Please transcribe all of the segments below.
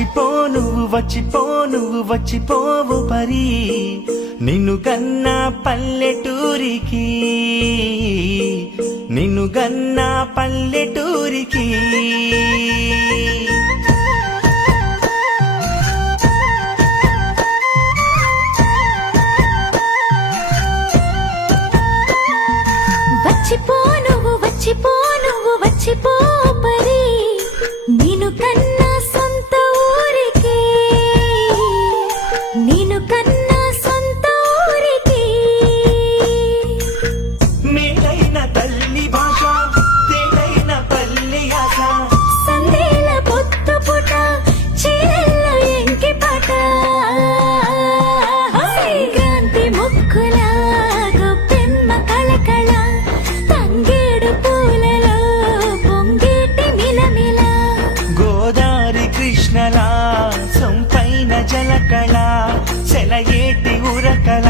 వచ్చిపో నువ్వు వచ్చిపో నువ్వు వచ్చిపోవు పరి. నిన్ను గన్నా పల్లెటూరికి నిన్ను గన్నా పల్లెటూరికి. వచ్చిపో నువ్వు వచ్చిపో నువ్వు వచ్చిపో. సొంపైన జలకళ సెలయేటి ఉరకల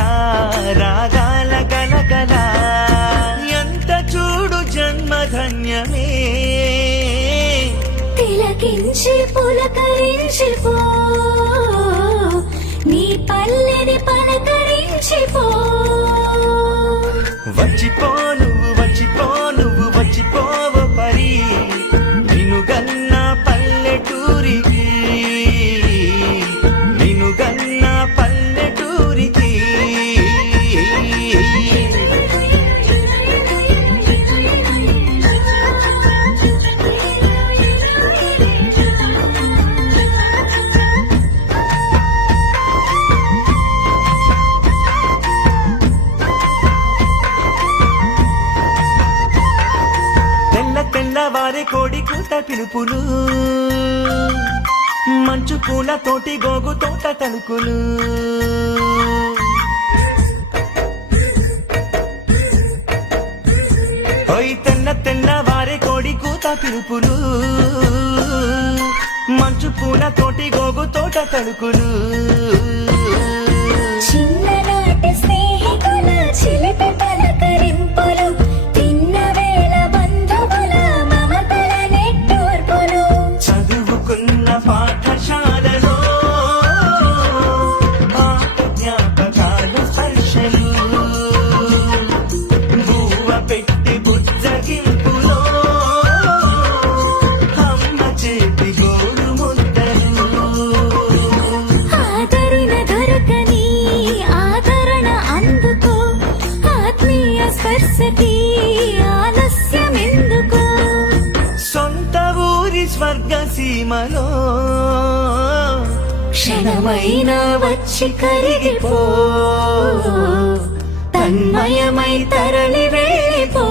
రాగాల గలగల ఎంత చూడు జన్మధన్యమే. తిలకించి పులకరించి పో. నీ పల్లెని పలకరించి పో. వచ్చిపో కోడి కూత పిలుపులు. మంచు పూల తోటి గోగు తోట తలుకులు ఓయ్ తెల్ల వారి కోడి కూత పిలుపులు. మంచు పూల తోటి గోగు తోట తలుకులు చిన్ననాటి స్నేహితుల చిలిపి స్వర్గ సీమలో క్షణమైనా వచ్చి కరిగిపో తన్మయమై తరలి వెళ్ళిపో.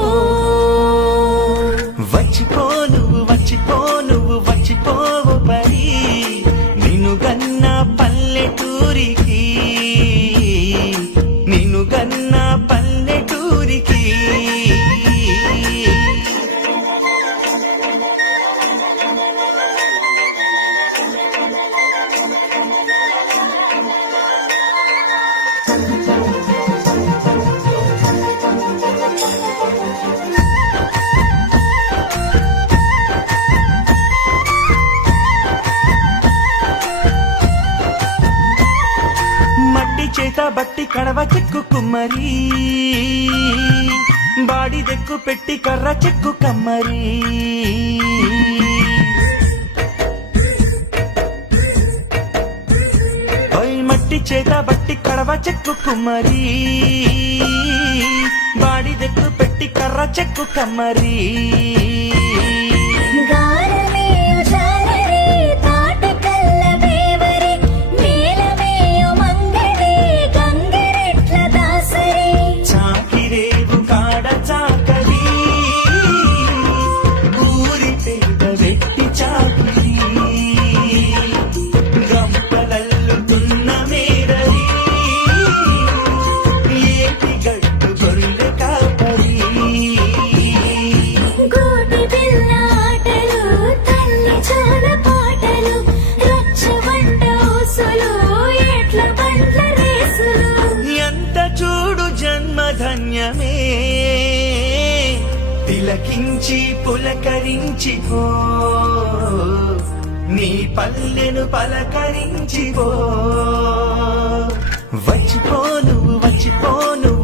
బట్టి కడవ చెక్కు కుమ్మరి. బాడి దెక్కు పెట్టి కర్ర చెక్కు కమ్మరి. మట్టి చేత బట్టి కడవ చెక్కు కుమ్మరి. బాడి దెక్కు పెట్టి కర్ర చెక్కు కమ్మరి. పులకించి పులకరించి పో. నీ పల్లెను పలకరించిపో వచ్చిపో నువ్వు వచ్చిపో నువ్వు.